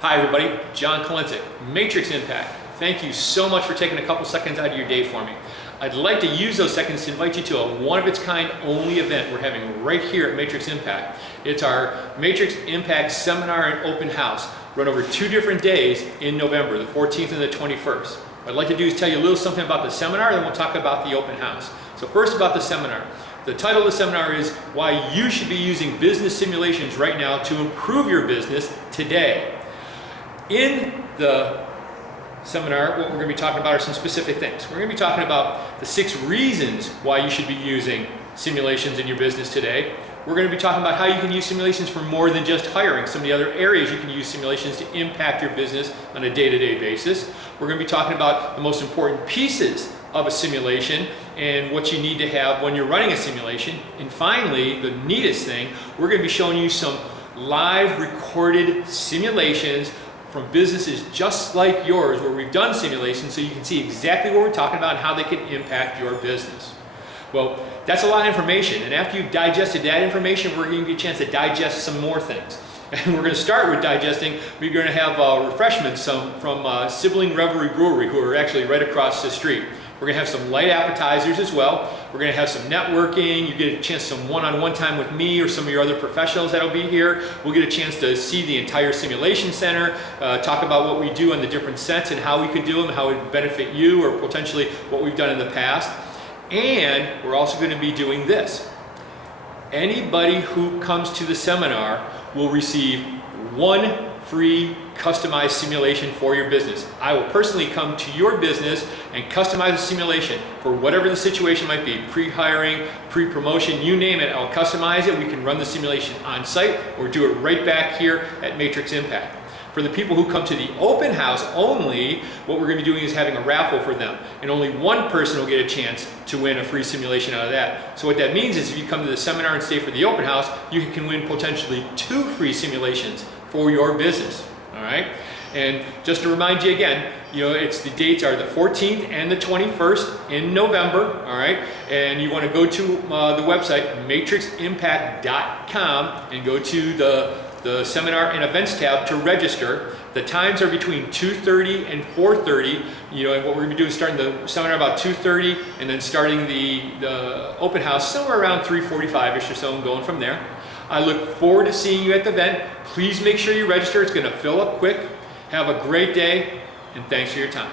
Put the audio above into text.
Hi everybody, John Kalinzik, Matrix Impact. Thank you so much for taking a couple seconds out of your day for me. I'd like to use those seconds to invite you to a one-of-its-kind only event we're having right here at Matrix Impact. It's our Matrix Impact Seminar and Open House, run over 2 different days in November, the 14th and the 21st. What I'd like to do is tell you a little something about the seminar, then we'll talk about the open house. So first about the seminar. The title of the seminar is Why You Should Be Using Business Simulations Right Now to Improve Your Business Today. In the seminar, what we're going to be talking about are some specific things. We're going to be talking about the 6 reasons why you should be using simulations in your business today. We're going to be talking about how you can use simulations for more than just hiring, some of the other areas you can use simulations to impact your business on a day-to-day basis. We're going to be talking about the most important pieces of a simulation and what you need to have when you're running a simulation. And finally, the neatest thing, we're going to be showing you some live recorded simulations from businesses just like yours where we've done simulations so you can see exactly what we're talking about and how they can impact your business. Well, that's a lot of information, and after you've digested that information, we're going to give you a chance to digest some more things. And we're going to start with digesting. We're going to have refreshments from Sibling Revelry Brewery, who are actually right across the street. We're going to have some light appetizers as well. We're going to have some networking. You get a chance to some one-on-one time with me or some of your other professionals that'll be here. We'll get a chance to see the entire simulation center, talk about what we do on the different sets and how we could do them, how it would benefit you, or potentially what we've done in the past. And we're also going to be doing this. Anybody who comes to the seminar will receive 1 free customized simulation for your business. I will personally come to your business and customize a simulation for whatever the situation might be, pre-hiring, pre-promotion, you name it, I'll customize it. We can run the simulation on site or do it right back here at Matrix Impact. For the people who come to the open house only, what we're going to be doing is having a raffle for them, and only 1 person will get a chance to win a free simulation out of that. So what that means is if you come to the seminar and stay for the open house, you can win potentially 2 free simulations for your business. All right, and just to remind you again, the dates are the 14th and the 21st in November. All right, and you want to go to the website matriximpact.com and go to the seminar and events tab to register. The times are between 2:30 and 4:30. And what we're going to be doing is starting the seminar about 2:30 and then starting the open house somewhere around 3:45ish or so and going from there. I look forward to seeing you at the event. Please make sure you register. It's going to fill up quick. Have a great day, and thanks for your time.